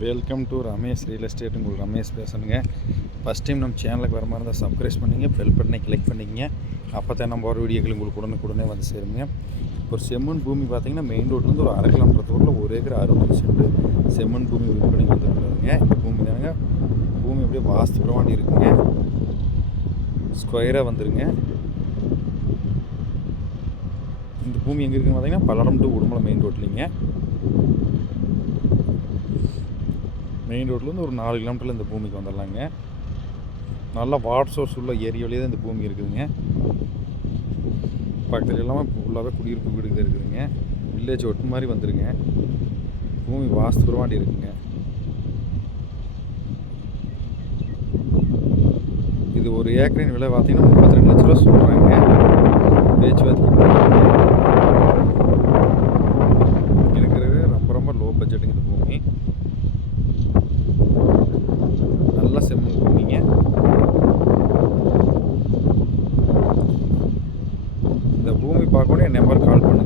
Welcome to Ramesh real estate. உங்களுக்கு Ramesh பேசணுங்க. First time நம்ம சேனலுக்கு வர மாதிரி இருந்தால் சப்ஸ்கிரைப் பண்ணிங்க, பெல் பட்டனை கிளிக் பண்ணிக்கங்க. அப்போ தான் நம்ம ஒரு வீடியோக்கள் உங்களுக்கு உடனுக்குடனே வந்து சேருங்க. ஒரு செம்மண் பூமி பார்த்தீங்கன்னா மெயின் ரோட்லேருந்து ஒரு 1/2 கிலோமீட்டர் தூரில் 1 ஏக்கர் 60 சென்ட் செம்மண் பூமி விற்பனைக்கு வந்துருக்குதுங்க. இந்த பூமி தானுங்க. பூமி அப்படியே வாஸ்து பிரமாண்டி இருக்குங்க. ஸ்கொயராக வந்துருங்க. இந்த பூமி எங்கே இருக்குன்னு பார்த்தீங்கன்னா பல்லடம் டு உடுமலை மெயின் ரோட்லிங்க. மெயின் ரோட்லேருந்து ஒரு 4 கிலோமீட்டரில் இந்த பூமிக்கு வந்துடலாங்க. நல்லா வாட்டர் சோர்ஸ் உள்ள ஏரியாவிலே தான் இந்த பூமி இருக்குதுங்க. பக்கத்தில் எல்லாமே ஃபுல்லாகவே குடியிருப்பு வீடுகள் இருக்குதுங்க. வில்லேஜ் ஒட்டு மாதிரி வந்துருங்க. பூமி வாஸ்து பிரமாண்டி இருக்குங்க. இது ஒரு ஏக்கரின் விலை பார்த்தீங்கன்னா 32 லட்ச ரூபா சொல்கிறாங்க. பேச்சுவார்த்தை இருக்கிறது ரொம்ப லோ பட்ஜெட்டுங்க. இந்த பூமி நல்ல செம்மண் பூமிங்க. இந்த பூமி பார்க்கணும் என் நம்பர் கால் பண்ணுங்கள்.